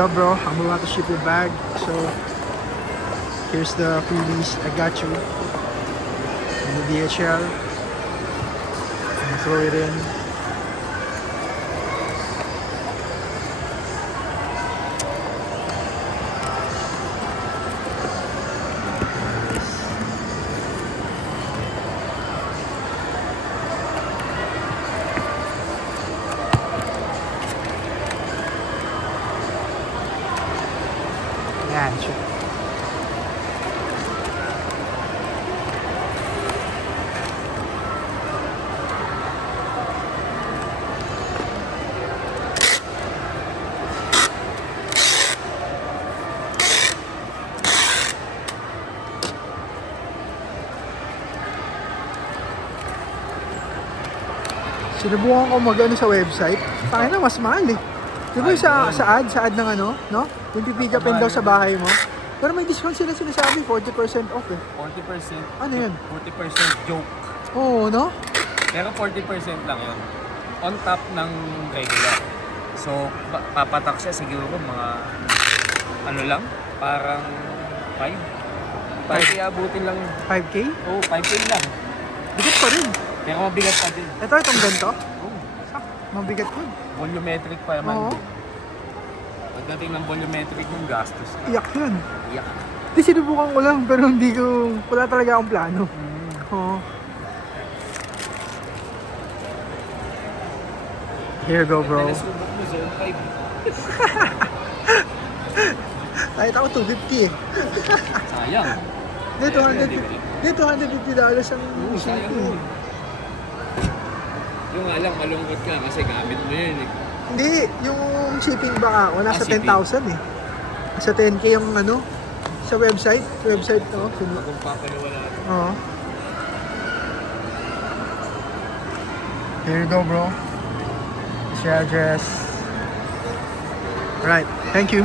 up, bro? I'm about to ship your bag. So, here's the freebies. I got you. In the DHL. I'm gonna throw it in. Yan, siya. Sinubukan ko mag-ano sa website. Tangina na, mas mahal eh. Di ba yung sa ad ng ano, no? Yung pipigapin daw sa bahay mo. Pero may discount sila sinasabi, 40% off eh. 40%? Ano yun? 40% joke. Oo, no? Pero 40% lang yun. On top ng regular. So, papatak siya siguro mga ano lang, parang 5. 5 iabutin lang. 5K? Oo, 5K lang. Bigat pa rin. Pero mabigat pa din. Itong ganito? Oo. Mabigat po. Volumetric pa naman. Oo. Pagdating ng volumetric ng gastos. Iyak yun. Iyak. Di sinubukan ko lang, pero hindi ko, wala talaga akong plano. Oo. Here you go, bro. Nalasubok mo zone 5. Kahit ako 250 eh. Sayang. Hindi, $250 ang Oo, sayang yun. Yung alam, malungkot ka kasi gamit mo yun eh. Hindi, yung shipping ba ako, nasa shipping. 10,000 eh. Nasa 10K yung ano, sa website to. Kung papaniwala ito. Oo. Here you go, bro. It's your address. Right, thank you.